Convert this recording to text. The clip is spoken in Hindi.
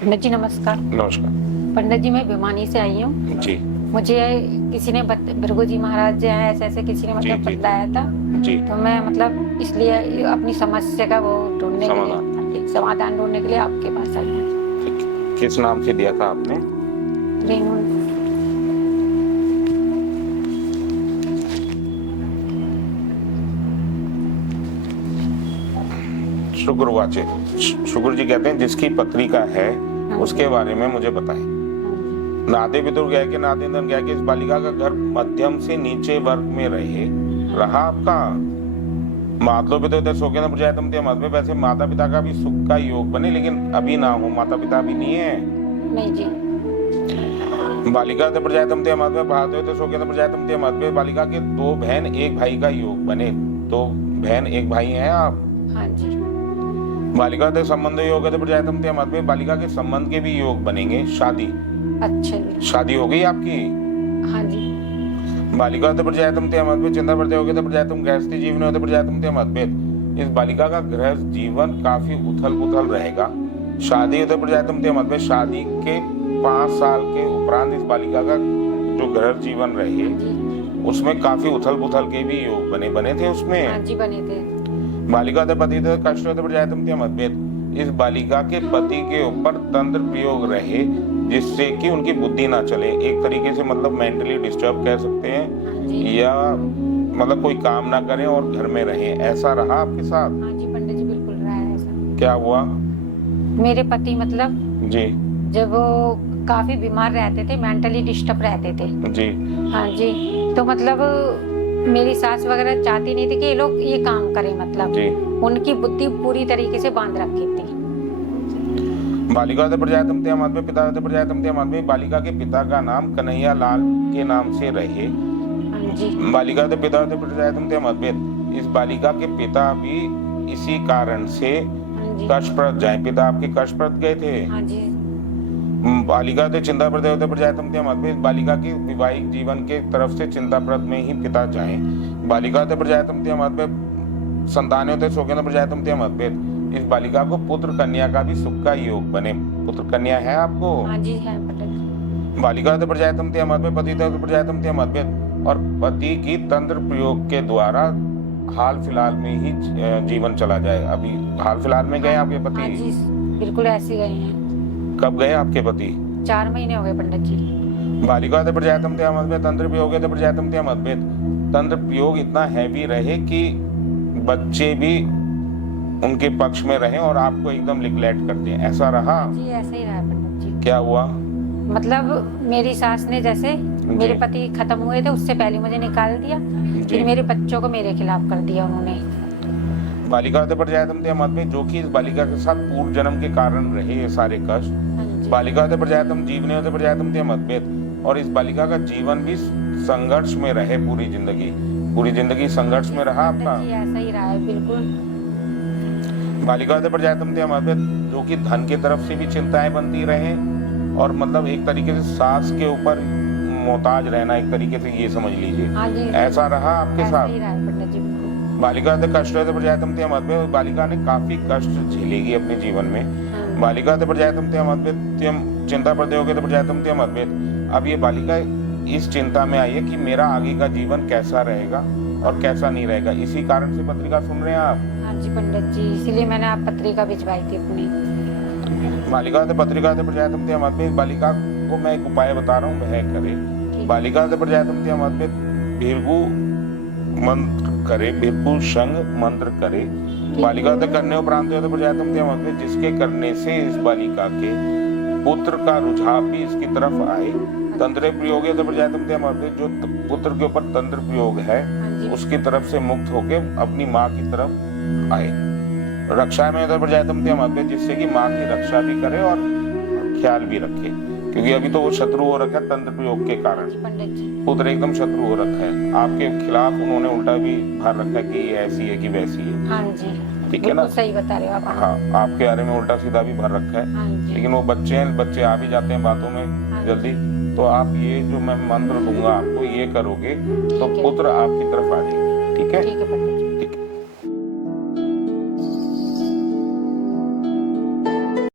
पंडित जी नमस्कार। नमस्कार। पंडित जी मैं भिवानी से आई हूँ। जी। मुझे किसी ने भृगु जी महाराज जो है ऐसे ऐसे किसी ने जी, मतलब जी, बतलाया था। जी। तो मैं मतलब इसलिए अपनी समस्या का वो ढूंढने के लिए समाधान ढूंढने के लिए आपके पास आई हूँ। किस नाम से दिया था आपने? रेनू। शुक्रवाचे। शुक्र जी कहते हैं जिसकी पत्रिका है उसके बारे में मुझे बताएं। नादे विदुर गया कि नादे इंद्र गया कि इस बालिका का घर मध्यम से नीचे वर्ग में रहा आपका मातलो विदुर सो के पंचायतम थे मत में। वैसे माता पिता का भी सुख का योग बने, लेकिन अभी ना हो, माता पिता भी नहीं है। नहीं जी। बालिका थे प्रजातम थे मत में भाते थे सो के प्रजातम थे मत में। बालिका के 2 बहन 1 भाई का योग बने। 2 बहन 1 भाई हैं आप। हाँ जी। बालिका के संबंध योग है तो प्रजातम थे मत में। बालिका के संबंध के भी योग बनेंगे। शादी अच्छा जी। शादी हो गई आपकी? हाँ जी। बालिका तो प्रजातम थे मत में। चिंता पड़ते हो गए तो प्रजातम गृहस्थी जीवन हो तो प्रजातम थे मत में। इस बालिका का गृहस्थ जीवन काफी उथल पुथल रहेगा। शादी हो तो प्रजातम थे मत में। शादी के 5 साल के उपरांत इस बालिका का जो गृहस्थ जीवन रहे उसमें काफी उथल पुथल के भी योग बने थे उसमें। हाँ जी बने थे। बालिका के पति थे कष्ट होते प्रजातम थे मतभेद। इस बालिका के पति के ऊपर तंत्र प्रयोग रहे जिससे कि उनकी बुद्धि ना चले। एक तरीके से मतलब मेंटली डिस्टर्ब कह सकते हैं, या मतलब कोई काम ना करें और घर में रहें, ऐसा रहा आपके साथ? हाँ जी पंडित जी बिल्कुल रहा है ऐसा। क्या हुआ? मेरे पति मतलब जी जब वो काफी बीमार रहते थे, मेंटली डिस्टर्ब रहते थे जी। हाँ जी। तो मतलब मेरी सास वगैरह चाहती नहीं थी कि ये लोग ये काम करें, मतलब जी। उनकी बुद्धि पूरी तरीके से बांध रखी थी। बालिका के प्रजातम थे मत में। पिता के प्रजातम थे मत में। बालिका के पिता का नाम कन्हैया लाल के नाम से रहे। हाँ जी। बालिका के पिता के प्रजातम थे मतभेद। इस बालिका के पिता भी इसी कारण से कष्टप्रद जाए। पिता आपके कष्टप्रद गए थे। हाँ जी। बालिका के चिंता प्रद प्रजातम थे मतभेद। बालिका के वैवाहिक जीवन के तरफ से चिंताप्रद में ही पिता जाए। बालिका के प्रजातम थे मतभेद। संतान होते शोकन प्रजातम थे मतभेद। इस बालिका को पुत्र कन्या का भी सुख का योग बने। पुत्र कन्या है आपको? हाँ जी है पंडित। बालिका के प्रजातम थे मतभेद। पति प्रजातम थे मतभेद। और पति की तंत्र प्रयोग के द्वारा हाल फिलहाल में ही जीवन चला जाए। अभी हाल फिलहाल में गए आपके पति? हाँ जी बिल्कुल ऐसे गए हैं। कब गए आपके पति? 4 महीने हो गए पंडित जी। बालिका थे प्रजातम थे मतभेद। तंत्र प्रयोग थे प्रजातम थे मतभेद। तंत्र प्रयोग इतना हैवी रहे कि बच्चे भी उनके पक्ष में रहे और आपको एकदम निग्लेक्ट करते हैं, ऐसा रहा? जी ऐसा ही रहा पंडित जी। क्या हुआ? मतलब मेरी सास ने जैसे मेरे पति खत्म हुए थे उससे पहले मुझे निकाल दिया, फिर मेरे बच्चों को मेरे खिलाफ कर दिया उन्होंने। बालिका थे प्रजातम थे मत में, जो कि इस बालिका के साथ पूर्व जन्म के कारण रहे ये सारे कष्ट। बालिका थे प्रजातम जीवने होते प्रजातम थे मतभेद। और इस बालिका का जीवन भी संघर्ष में रहे पूरी जिंदगी संघर्ष में रहा आपका? ऐसा ही रहा है बिल्कुल। बालिका थे प्रजातम थे मतभेद, जो कि धन की तरफ से भी चिंताएं बनती रहे और मतलब एक तरीके से सास के ऊपर मोहताज रहना, एक तरीके से ये समझ लीजिए। हाँ जी। ऐसा रहा आपके साथ? ही रहा है पंडित जी। बालिका थे कष्ट थे प्रजातम थे मतभेद। बालिका ने काफी कष्ट झेलेगी अपने जीवन में। बालिका थे प्रजातम थे मतभेद। चिंता पड़ते हो गए तो प्रजातम थे मतभेद। अब ये बालिका इस चिंता में आई है कि मेरा आगे का जीवन कैसा रहेगा और कैसा नहीं रहेगा। इसी कारण से पत्रिका सुन रहे हैं आप? हाँ जी पंडित जी, इसीलिए मैंने आप पत्रिका भिजवाई थी अपनी। बालिका थे पत्रिका थे प्रजातम थे मतभेद। बालिका को मैं एक उपाय बता रहा हूँ, वह करे। बालिका थे प्रजातम थे मतभेद। भीरगु मंत्र करे, भीरगु संग मंत्र करे। बालिका थे करने उपरांत हो तो प्रजातम थे मतभेद, जिसके करने से इस बालिका के पुत्र का रुझाव भी इसकी तरफ आए। तंत्र प्रयोग है तो प्रजातम थे मतभेद, जो पुत्र के ऊपर तंत्र प्रयोग है उसकी तरफ से मुक्त होके अपनी माँ की तरफ आए। रक्षा में तो प्रजातम थे मतभेद, जिससे कि माँ की रक्षा भी करे और ख्याल भी रखे, क्योंकि अभी तो वो शत्रु हो रखा है तंत्र प्रयोग के कारण। पुत्र एकदम शत्रु हो रखा है आपके खिलाफ, उन्होंने उल्टा भी भर रखा है कि ये ऐसी है कि वैसी है। हाँ जी ठीक है ना? सही बता रहे हो आप। हाँ, आपके बारे में उल्टा सीधा भी भर रखा है। हाँ लेकिन वो बच्चे आ भी जाते हैं बातों में जल्दी। तो आप ये जो मैं मंत्र दूंगा आपको, ये करोगे तो पुत्र आपकी तरफ आ जाएगी। ठीक है? ठीक है।